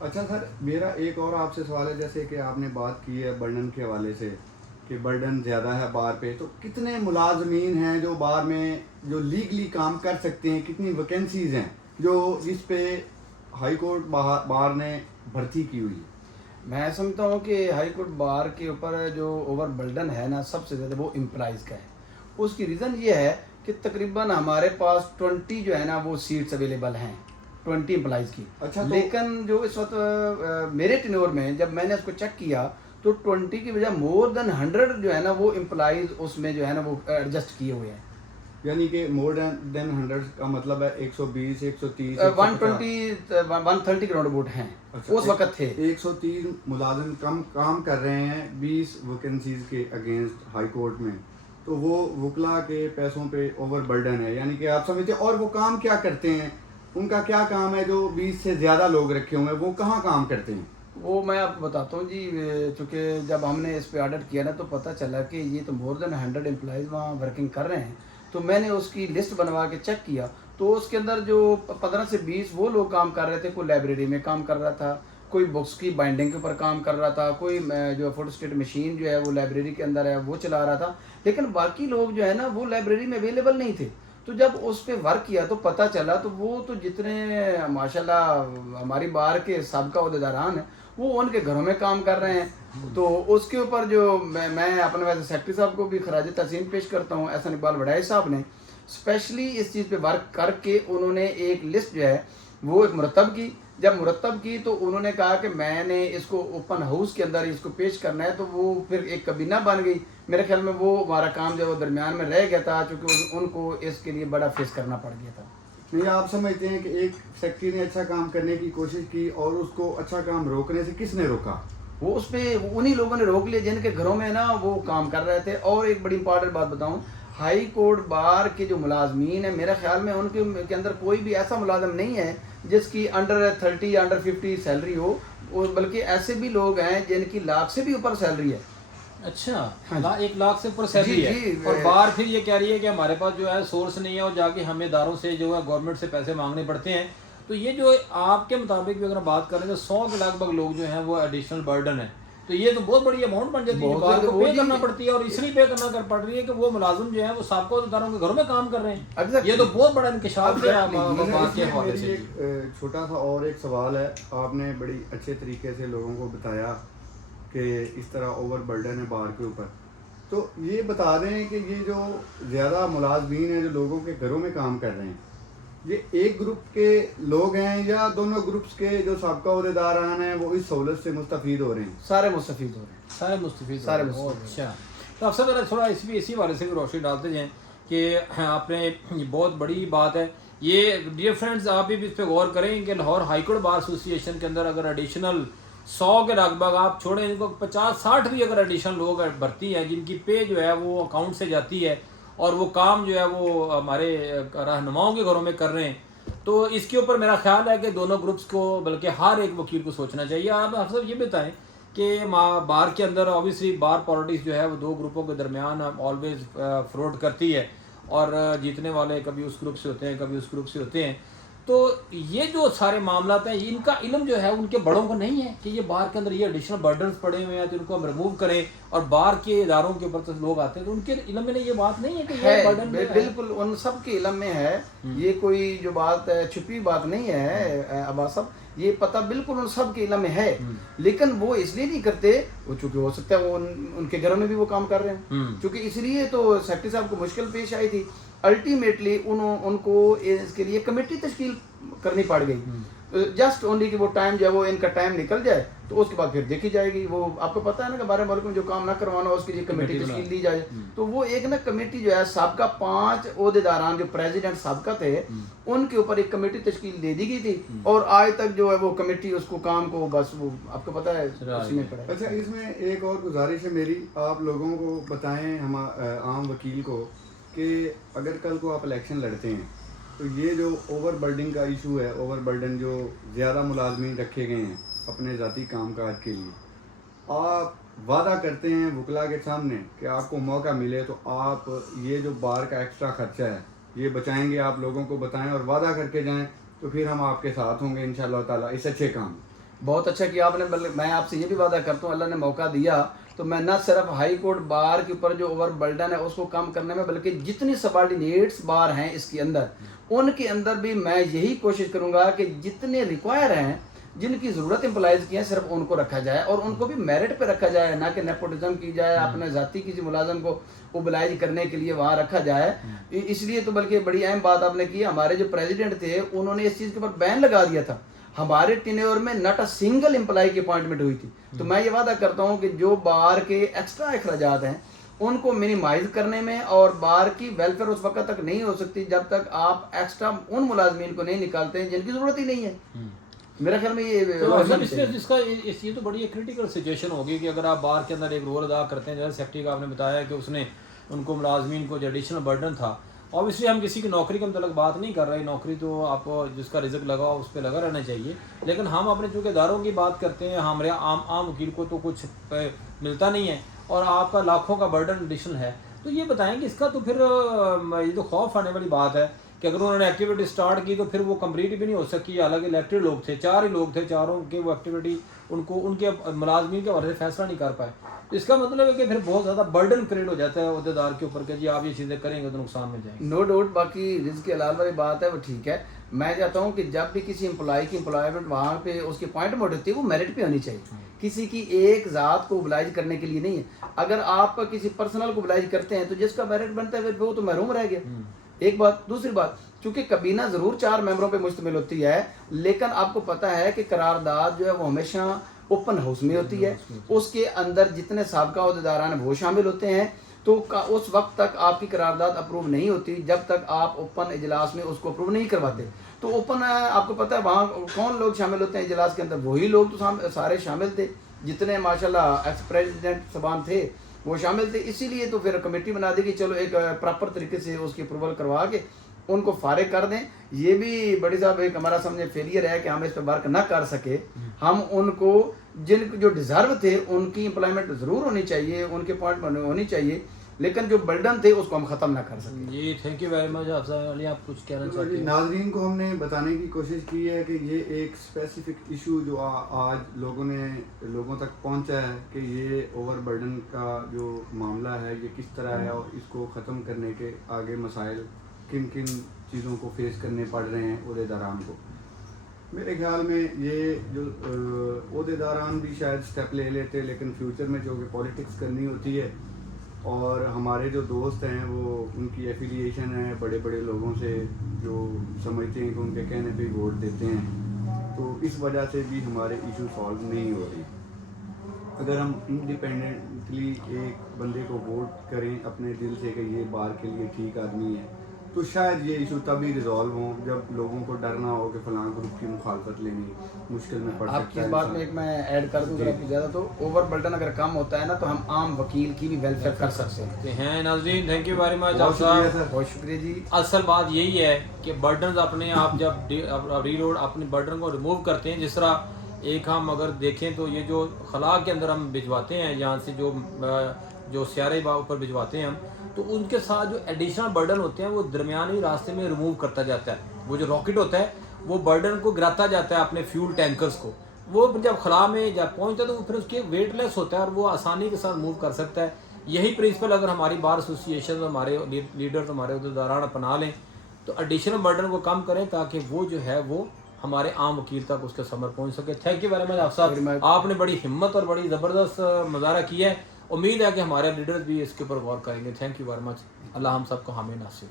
اچھا سر، میرا ایک اور آپ سے سوال ہے، جیسے کہ آپ نے بات کی ہے برڈن کے حوالے سے کہ برڈن زیادہ ہے بار پہ، تو کتنے ملازمین ہیں جو بار میں جو لیگلی کام کر سکتے ہیں، کتنی ویکنسیز ہیں جو اس پہ ہائی کورٹ بار نے بھرتی کی ہوئی ہے؟ میں سمجھتا ہوں کہ ہائی کورٹ بار کے اوپر جو اوور برڈن ہے نا، سب سے زیادہ وہ امپلائز کا ہے. اس کی ریزن یہ ہے کہ تقریباً ہمارے پاس 20 جو ہے نا وہ سیٹس اویلیبل ہیں 20 امپلائز کی. اچھا تو لیکن جو اس وقت میرے ٹینور میں جب میں نے اس کو چیک کیا تو 20 کی بجائے مور دین 100 جو ہے نا وہ امپلائز اس میں جو ہے نا وہ ایڈجسٹ کیے ہوئے ہیں. یعنی کہ مور دین 100 کا مطلب ہے 120 130 120 130 کروڑ بوٹ ہیں اس وقت تھے. 130 ملازم کام کر رہے ہیں 20 ویکنسیز کے اگینسٹ ہائی کورٹ میں، تو وہ وکلا کے پیسوں پہ اوور برڈن ہے. یعنی کہ آپ سمجھتے ہیں، اور وہ کام کیا کرتے ہیں، ان کا کیا کام ہے؟ جو 20 سے زیادہ لوگ رکھے ہوئے ہیں وہ کہاں کام کرتے ہیں؟ وہ میں آپ کو بتاتا ہوں جی. چونکہ جب ہم نے اس پہ آڈٹ کیا نا تو پتہ چلا کہ یہ تو مور دین 100 امپلائیز وہاں ورکنگ کر رہے ہیں. تو میں نے اس کی لسٹ بنوا کے چیک کیا تو اس کے اندر جو 15 سے 20 وہ لوگ کام کر رہے تھے. کوئی لائبریری میں کام کر رہا تھا، کوئی بکس کی بائنڈنگ کے اوپر کام کر رہا تھا، کوئی جو فوٹو اسٹیٹ مشین جو ہے وہ لائبریری کے اندر ہے وہ چلا رہا تھا. لیکن باقی لوگ جو ہے نا وہ لائبریری میں اویلیبل نہیں تھے. تو جب اس پہ ورک کیا تو پتہ چلا تو وہ تو جتنے ماشاءاللہ ہماری بار کے سابقہ عہدیداران ہیں وہ ان کے گھروں میں کام کر رہے ہیں. تو اس کے اوپر جو میں اپنے ویسے سیکرٹری صاحب کو بھی خراج تحسین پیش کرتا ہوں. احسن اقبال وڈائی صاحب نے اسپیشلی اس چیز پہ ورک کر کے انہوں نے ایک لسٹ جو ہے وہ ایک مرتب کی. جب مرتب کی تو انہوں نے کہا کہ میں نے اس کو اوپن ہاؤس کے اندر اس کو پیش کرنا ہے. تو وہ پھر ایک کابینہ بن گئی. میرے خیال میں وہ ہمارا کام جو وہ درمیان میں رہ گیا تھا چونکہ ان کو اس کے لیے بڑا فیس کرنا پڑ گیا تھا. نہیں، آپ سمجھتے ہیں کہ ایک سیکٹری نے اچھا کام کرنے کی کوشش کی اور اس کو اچھا کام روکنے سے کس نے روکا؟ وہ اس پہ انہی لوگوں نے روک لیا جن کے گھروں میں نا وہ کام کر رہے تھے. اور ایک بڑی امپارٹنٹ بات بتاؤں، ہائی کورٹ بار کے جو ملازمین ہیں میرے خیال میں ان کے اندر کوئی بھی ایسا ملازم نہیں ہے جس کی انڈر 30 یا انڈر 50 سیلری ہو. بلکہ ایسے بھی لوگ ہیں جن کی لاکھ سے بھی اوپر سیلری ہے. اچھا، 1 لاکھ سے اوپر سیلری ہے. اور بار پھر یہ کہہ رہی ہے کہ ہمارے پاس جو ہے سورس نہیں ہے اور جا کے ہمیں اداروں سے جو ہے گورنمنٹ سے پیسے مانگنے پڑتے ہیں. تو یہ جو آپ کے مطابق بھی اگر بات کریں تو 100 کے لگ بھگ لوگ جو ہیں وہ ایڈیشنل برڈن ہے. تو یہ تو بہت بڑی اماؤنٹ بن جاتی ہے جو بار کو پے کرنا پڑتی ہے. اور اس لیے پے کرنا پڑ رہی ہے کہ وہ ملازم جو ہیں وہ سابقہ اداروں کے گھروں میں کام کر ررہے ہیں. یہ تو بہت بڑا انکشاف ہے بار کے حوالے سے. چھوٹا سا اور ایک سوال ہے، آپ نے بڑی اچھے طریقے سے لوگوں کو بتایا کہ اس طرح اوور برڈن ہے بار کے اوپر. تو یہ بتا دیں کہ یہ جو زیادہ ملازمین ہیں جو لوگوں کے گھروں میں کام کر رہے ہیں، یہ ایک گروپ کے لوگ ہیں یا دونوں گروپس کے جو سابقہ عہدیداران ہیں وہ اس سہولت سے مستفید ہو رہے ہیں؟ سارے مستفید ہو رہے ہیں. سارے مستفید. اچھا، تو افسر ذرا تھوڑا اسی حوالے سے بھی روشنی ڈالتے جائیں کہ آپ نے یہ بہت بڑی بات ہے یہ. ڈیئر فرینڈز، آپ بھی اس پہ غور کریں کہ لاہور ہائی کورٹ بار ایسوسی ایشن کے اندر اگر ایڈیشنل 100 کے لگ بھگ آپ چھوڑیں ان کو 50-60 بھی اگر ایڈیشنل لوگ بھرتی ہیں جن کی پے جو ہے وہ اکاؤنٹ سے جاتی ہے اور وہ کام جو ہے وہ ہمارے رہنماؤں کے گھروں میں کر رہے ہیں، تو اس کے اوپر میرا خیال ہے کہ دونوں گروپس کو بلکہ ہر ایک وکیل کو سوچنا چاہیے. آپ افسر یہ بتائیں کہ بار کے اندر اوبیسلی بار پالیٹکس جو ہے وہ 2 گروپوں کے درمیان آلویز فراڈ کرتی ہے اور جیتنے والے کبھی اس گروپ سے ہوتے ہیں کبھی اس گروپ سے ہوتے ہیں. تو یہ جو سارے معاملات ہیں ان کا علم جو ہے ان کے بڑوں کو نہیں ہے کہ یہ بار کے اندر یہ ایڈیشنل برڈنس پڑے ہوئے ہیں تو ان کو ہم ریموو کریں. اور بار کے اداروں کے اوپر لوگ آتے ہیں تو ان کے علم میں یہ بات نہیں ہے کہ یہ برڈن بالکل ان سب کے علم میں ہے. یہ کوئی جو بات چھپی بات نہیں ہے عباس صاحب، یہ پتہ بالکل ان سب کے علم میں ہے. لیکن وہ اس لیے نہیں کرتے وہ چونکہ ہو سکتا ہے وہ ان کے گھروں میں بھی وہ کام کر رہے ہیں. چونکہ اس لیے تو سیکرٹری صاحب کو مشکل پیش آئی تھی. الٹیمیٹلی ان کو اس کے لیے کمیٹی تشکیل کرنی پڑ گئی جسٹ اونلی کہ وہ ٹائم جو ہے وہ ان کا ٹائم نکل جائے تو اس کے بعد پھر دیکھی جائے گی. وہ آپ کو پتہ ہے نا کہ 12 ملک میں جو کام نہ کروانا اس کے لیے کمیٹی تشکیل دی جائے. تو وہ ایک نا کمیٹی جو ہے سابقہ 5 عہدیداران جو پریزیڈنٹ سابقہ تھے ان کے اوپر ایک کمیٹی تشکیل دے دی گئی تھی اور آج تک جو ہے وہ کمیٹی اس کو کام کو بس وہ آپ کو پتہ ہے اسی میں پڑے. اچھا، اس میں ایک اور گزارش ہے میری، آپ لوگوں کو بتائیں ہم عام وکیل کو کہ اگر کل کو آپ الیکشن لڑتے ہیں تو یہ جو اوور برڈنگ کا ایشو ہے، اوور برڈن جو زیادہ ملازمین رکھے گئے ہیں اپنے ذاتی کام کاج کے لیے، آپ وعدہ کرتے ہیں وکلا کے سامنے کہ آپ کو موقع ملے تو آپ یہ جو بار کا ایکسٹرا خرچہ ہے یہ بچائیں گے؟ آپ لوگوں کو بتائیں اور وعدہ کر کے جائیں تو پھر ہم آپ کے ساتھ ہوں گے انشاءاللہ تعالیٰ اس اچھے کام. بہت اچھا کیا آپ نے. میں آپ سے یہ بھی وعدہ کرتا ہوں اللہ نے موقع دیا تو میں نہ صرف ہائی کورٹ بار کے اوپر جو اوور برڈن ہے اس کو کم کرنے میں بلکہ جتنی سبارڈینیٹس بار ہیں اس کے اندر ان کے اندر بھی میں یہی کوشش کروں گا کہ جتنے ریکوائر ہیں جن کی ضرورت امپلائز کی ہیں صرف ان کو رکھا جائے اور ان کو بھی میرٹ پہ رکھا جائے نہ کہ نیپوٹزم کی جائے اپنے ذاتی کسی ملازم کو اوبلائز کرنے کے لیے وہاں رکھا جائے. اس لیے تو بلکہ بڑی اہم بات آپ نے کی. ہمارے جو پریزیڈنٹ تھے انہوں نے اس چیز کے اوپر بین لگا دیا تھا. ہمارے ٹینیور میں ناٹ اے سنگل امپلائی کی اپوائنٹمنٹ ہوئی تھی. تو میں یہ وعدہ کرتا ہوں کہ جو بار کے ایکسٹرا اخراجات ہیں ان کو منیمائز کرنے میں اور بار کی ویلفیئر اس وقت تک نہیں ہو سکتی جب تک آپ ایکسٹرا ان ملازمین کو نہیں نکالتے ہیں جن کی ضرورت ہی نہیں ہے. میرا خیال میں یہ تو بڑی کریٹیکل سچویشن ہوگی کہ اگر آپ بار کے اندر ایک رول ادا کرتے ہیں. جیسے سیکٹری کا آپ نے بتایا کہ اس نے ان کو ملازمین کو جو ایڈیشنل برڈن تھا. اوبیسلی ہم کسی کی نوکری کے متعلق بات نہیں کر رہے, نوکری تو آپ کو جس کا رزق لگا اس پہ لگا رہنا چاہیے, لیکن ہم اپنے چونکہ اداروں کی بات کرتے ہیں. ہمارے عام وکیل کو تو کچھ ملتا نہیں ہے اور آپ کا لاکھوں کا برڈن ایڈیشنل ہے. تو یہ بتائیں کہ اس کا تو پھر یہ تو خوف آنے والی بات ہے کہ اگر انہوں نے ایکٹیویٹی سٹارٹ کی تو پھر وہ کمپلیٹ بھی نہیں ہو سکی. حالانکہ الیکٹڈ لوگ تھے, 4 ہی لوگ تھے, چاروں کے وہ ایکٹیویٹی ان کے ملازمین کے حوالے سے فیصلہ نہیں کر پائے. تو اس کا مطلب ہے کہ پھر بہت زیادہ برڈن کریٹ ہو جاتا ہے عہدیدار کے اوپر کہ جی آپ یہ چیزیں کریں گے تو نقصان میں جائیں گے. No doubt. باقی رزق کے حلال والی بات ہے وہ ٹھیک ہے. میں چاہتا ہوں کہ جب بھی کسی امپلائی کی امپلائمنٹ وہاں پہ اس کی اپوائنٹمنٹ ہوتی ہے وہ میرٹ پہ ہونی چاہیے, کسی کی ایک ذات کو اوبلائز کرنے کے لیے نہیں ہے. اگر آپ کسی پرسنل کو اوبلائز کرتے ہیں تو جس کا میرٹ بنتا ہے پھر وہ تو محروم رہ گیا. ایک بات. دوسری بات, چونکہ کابینہ ضرور 4 ممبروں پہ مشتمل ہوتی ہے لیکن آپ کو پتہ ہے کہ قرارداد جو ہے وہ ہمیشہ اوپن ہاؤس میں ہوتی ہے. اس کے اندر جتنے سابقہ عہدیداران ہیں وہ شامل ہوتے ہیں. تو اس وقت تک آپ کی قرارداد اپروو نہیں ہوتی جب تک آپ اوپن اجلاس میں اس کو اپروو نہیں کرواتے. تو اوپن آپ کو پتہ ہے وہاں کون لوگ شامل ہوتے ہیں اجلاس کے اندر, وہی لوگ تو سارے شامل تھے جتنے ماشاءاللہ ایکس پریزیڈنٹ صاحبان تھے وہ شامل تھے. اسی لیے تو پھر کمیٹی بنا دی کہ چلو ایک پراپر طریقے سے اس کی اپروول کروا کے ان کو فارغ کر دیں. یہ بھی بڑی صاحب ایک ہمارا سمجھے فیلئر ہے کہ ہم اس پہ ورک نہ کر سکے. ہم ان کو جن جو ڈیزرو تھے ان کی امپلائمنٹ ضرور ہونی چاہیے, ان کے اپوائنٹمنٹ ہونی چاہیے, لیکن جو برڈن تھے اس کو ہم ختم نہ کر سکیں. جی تھینک یو ویری مچ. افضل علی آپ کچھ کہنا چاہتے ہیں؟ ناظرین کو ہم نے بتانے کی کوشش کی ہے کہ یہ ایک اسپیسیفک ایشو جو آج لوگوں تک پہنچا ہے کہ یہ اوور برڈن کا جو معاملہ ہے یہ کس طرح ہے اور اس کو ختم کرنے کے آگے مسائل کن کن چیزوں کو فیس کرنے پڑ رہے ہیں عہدیداران کو. میرے خیال میں یہ جو عہدیداران بھی شاید اسٹیپ لے لیتے, لیکن فیوچر میں جو کہ پولیٹکس کرنی ہوتی ہے اور ہمارے جو دوست ہیں وہ ان کی ایفیلیشن ہے بڑے بڑے لوگوں سے جو سمجھتے ہیں کہ ان کے کہنے پہ ووٹ دیتے ہیں, تو اس وجہ سے بھی ہمارے ایشو سالو نہیں ہو رہی. اگر ہم انڈیپینڈنٹلی ایک بندے کو ووٹ کریں اپنے دل سے کہ یہ بار کے لیے ٹھیک آدمی ہے تو شاید یہ ایشو تبھی ریزالو ہوں جب لوگوں کو ڈرنا ہو کہ فلاں گروپ کی مخالفت لینی مشکل میں پڑ سکتا ہے. آپ کی اس بات میں ایک میں ایڈ کر دوں ذرا زیادہ, تو اوور برڈن اگر کم ہوتا ہے نا تو ہم عام وکیل کی بھی ویلفیئر کر سکتے ہیں. ناظرین تھینک یو ویری مچ. بہت شکریہ جی. اصل بات یہی ہے کہ برڈنز اپنے آپ جب ری لوڈ اپنے برڈن کو ریموو کرتے ہیں, جس طرح ایک ہم اگر دیکھیں تو یہ جو خلا کے اندر ہم بھجواتے ہیں یہاں سے جو سیارے اوپر بھجواتے ہیں ہم, تو ان کے ساتھ جو ایڈیشنل برڈن ہوتے ہیں وہ درمیانی راستے میں ریموو کرتا جاتا ہے. وہ جو راکٹ ہوتا ہے وہ برڈن کو گراتا جاتا ہے اپنے فیول ٹینکرز کو. وہ جب خلا میں جب پہنچتا ہے تو پھر اس کے ویٹ لیس ہوتا ہے اور وہ آسانی کے ساتھ موو کر سکتا ہے. یہی پرنسپل اگر ہماری بار ایسوسیشن ہمارے لیڈرز ہمارے عہدیداران اپنا لیں تو ایڈیشنل برڈن کو کم کریں تاکہ وہ جو ہے وہ ہمارے عام وکیل تک اس کے ثمر پہنچ سکے. تھینک یو ویری مچ آپ صاحب, آپ نے بڑی ہمت اور بڑی زبردست مظاہرہ کیا ہے. امید ہے کہ ہمارے لیڈرز بھی اس کے اوپر غور کریں گے. Thank you very much. اللہ ہم سب کو حامی ناصر.